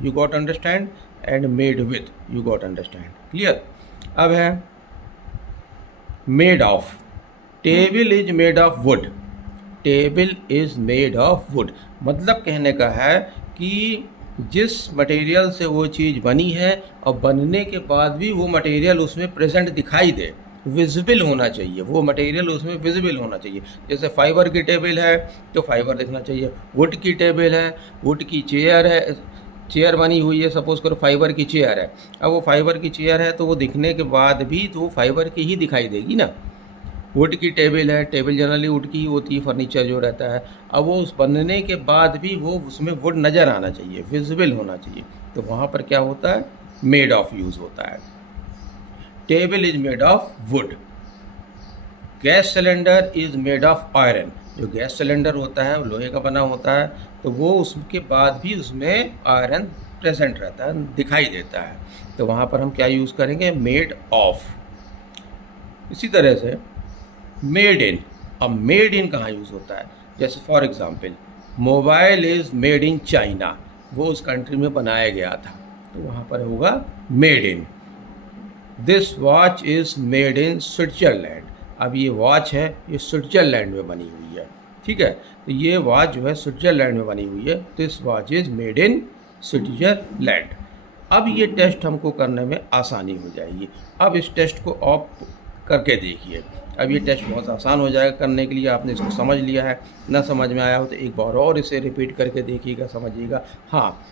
You got understand, and made with, you got understand. Clear. अब है made of. Table is made of would, table is made of would मतलब कहने का है कि जिस मटेरियल से वो चीज़ बनी है और बनने के बाद भी वो मटेरियल उसमें प्रेजेंट दिखाई दे, विजिबल होना चाहिए, वो मटेरियल उसमें विजिबल होना चाहिए। जैसे फाइबर की टेबल है तो फाइबर दिखना चाहिए, वुड की टेबल है, वुड की चेयर है, चेयर बनी हुई है, सपोज़ करो फाइबर की चेयर है। अब वो फाइबर की चेयर है तो वो दिखने के बाद भी तो वो फाइबर की ही दिखाई देगी ना। वुड की टेबल है, टेबल जनरली वुड की ही होती है, फर्नीचर जो रहता है। अब वो उस बनने के बाद भी वो उसमें वुड नज़र आना चाहिए, विजिबल होना चाहिए, तो वहाँ पर क्या होता है, मेड ऑफ यूज़ होता है। Table is made of would. Gas cylinder is made of iron, जो गैस सिलेंडर होता है वो लोहे का बना होता है, तो वो उसके बाद भी उसमें आयरन प्रेजेंट रहता है, दिखाई देता है, तो वहाँ पर हम क्या यूज़ करेंगे, मेड ऑफ। इसी तरह से मेड इन। अब मेड इन कहाँ यूज़ होता है, जैसे for example mobile is made in China, वो उस कंट्री में बनाया गया था, तो वहाँ पर होगा made in. This watch is made in Switzerland, अब ये वॉच है ये स्विट्ज़रलैंड में बनी हुई है, ठीक है, तो ये वॉच जो है स्विट्ज़रलैंड में बनी हुई है, this watch is made in Switzerland. अब ये टेस्ट हमको करने में आसानी हो जाएगी। अब इस टेस्ट को आप करके देखिए, अब ये टेस्ट बहुत आसान हो जाएगा करने के लिए, आपने इसको समझ लिया है, ना समझ में आया हो तो एक बार और इसे रिपीट करके देखिएगा, समझिएगा। हाँ,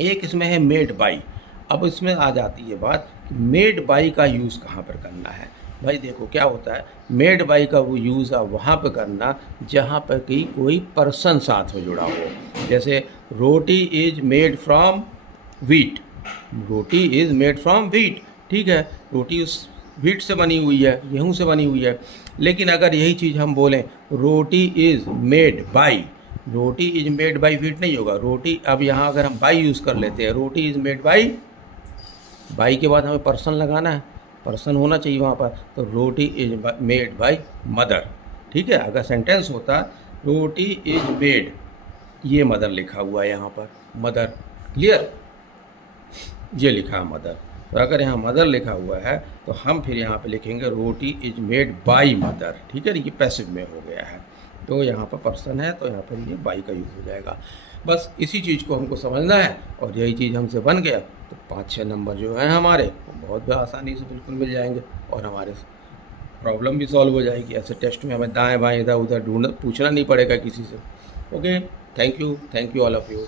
एक इसमें है मेड बाई। अब इसमें आ जाती है बात कि मेड बाई का यूज़ कहाँ पर करना है। भाई देखो क्या होता है, मेड बाई का वो यूज़ आप वहाँ पर करना जहाँ पर कि कोई पर्सन साथ में जुड़ा हो। जैसे roti is made from wheat, roti is made from wheat, ठीक है, रोटी उस व्हीट से बनी हुई है, गेहूं से बनी हुई है। लेकिन अगर यही चीज़ हम बोलें roti is made by, roti is made by wheat नहीं होगा, रोटी, अब यहाँ अगर हम बाई यूज़ कर लेते हैं, रोटी इज़ मेड बाई, बाई के बाद हमें पर्सन लगाना है, पर्सन होना चाहिए वहाँ पर, तो रोटी इज़ मेड बाई मदर, ठीक है। अगर सेंटेंस होता रोटी इज़ मेड, ये मदर लिखा हुआ है यहाँ पर, मदर, क्लियर, ये लिखा है मदर। तो अगर यहाँ मदर लिखा हुआ है तो हम फिर यहाँ पे लिखेंगे रोटी इज मेड बाई मदर, ठीक है, ये पैसिव में हो गया है, तो यहाँ पर पर्सन है तो यहाँ पर ये बाई का यूज़ हो जाएगा। बस इसी चीज़ को हमको समझना है और यही चीज़ हमसे बन गया तो 5-6 नंबर जो हैं हमारे वो बहुत आसानी से बिल्कुल मिल जाएंगे और हमारे प्रॉब्लम भी सॉल्व हो जाएगी। ऐसे टेस्ट में हमें दाएँ बाएँ इधर उधर पूछना नहीं पड़ेगा किसी से। Okay, thank you all of you.